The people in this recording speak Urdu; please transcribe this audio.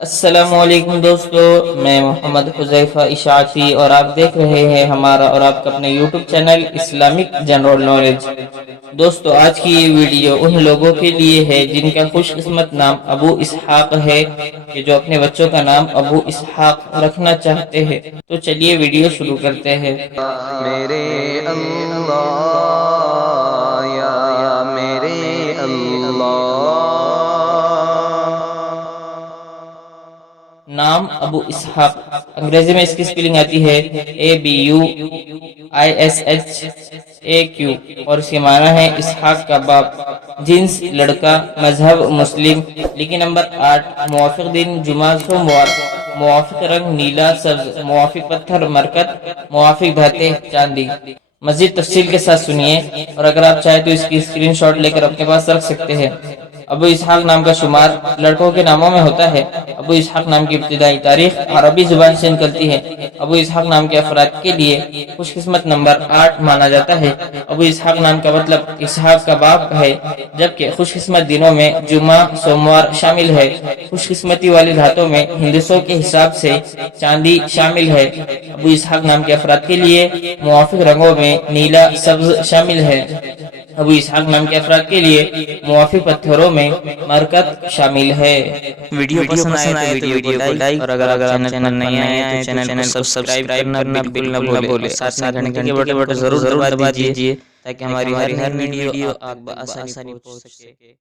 السلام علیکم دوستو، میں محمد حذیفہ اشاعتی اور آپ دیکھ رہے ہیں ہمارا اور آپ کا اپنے YouTube channel Islamic general knowledge. دوستو، آج کی یہ ویڈیو ان لوگوں کے لیے ہے جن کا خوش قسمت نام ابو اسحاق ہے، کہ جو اپنے بچوں کا نام ابو اسحاق رکھنا چاہتے ہیں۔ تو چلیے ویڈیو شروع کرتے ہیں۔ میرے اللہ یا میرے اللہ۔ نام ابو اسحاق، انگریزی میں اس کی سپیلنگ آتی ہے ABUISHAQ، اور اس کے معنی ہے اسحاق کا باپ۔ جنس لڑکا، مذہب مسلم، لکی نمبر 8، موافق دن جمعہ سوموار، موافق رنگ نیلا سبز، موافق پتھر مرکت، موافق دھاتیں چاندی۔ مزید تفصیل کے ساتھ سنیے، اور اگر آپ چاہیں تو اس کی اسکرین شاٹ لے کر اپنے پاس رکھ سکتے ہیں۔ ابو اسحاق نام کا شمار لڑکوں کے ناموں میں ہوتا ہے۔ ابو اسحاق نام کی ابتدائی تاریخ عربی زبان سے نکلتی ہے۔ ابو اسحاق نام کے افراد کے لیے خوش قسمت نمبر 8 مانا جاتا ہے۔ ابو اسحاق نام کا مطلب اسحاق کا باپ ہے، جبکہ خوش قسمت دنوں میں جمعہ سوموار شامل ہے۔ خوش قسمتی والی دھاتوں میں ہندسوں کے حساب سے چاندی شامل ہے۔ ابو اسحاق نام کے افراد کے لیے موافق رنگوں میں نیلا سبز شامل ہے۔ ابو اسحاق نام کے افراد کے لیے موافق پتھروں میں مرکت شامل ہے۔ ویڈیو پسند آئے تو ویڈیو کو لائک، اور اگر آپ چینل پر نئے آئے تو چینل کو سبسکرائب کرنا بالکل نہ بھولے، ساتھ میں گھنٹی کے بٹن ضرور دبا دیجئے تاکہ ہماری ہر ویڈیو آپ تک بآسانی پہنچ سکے۔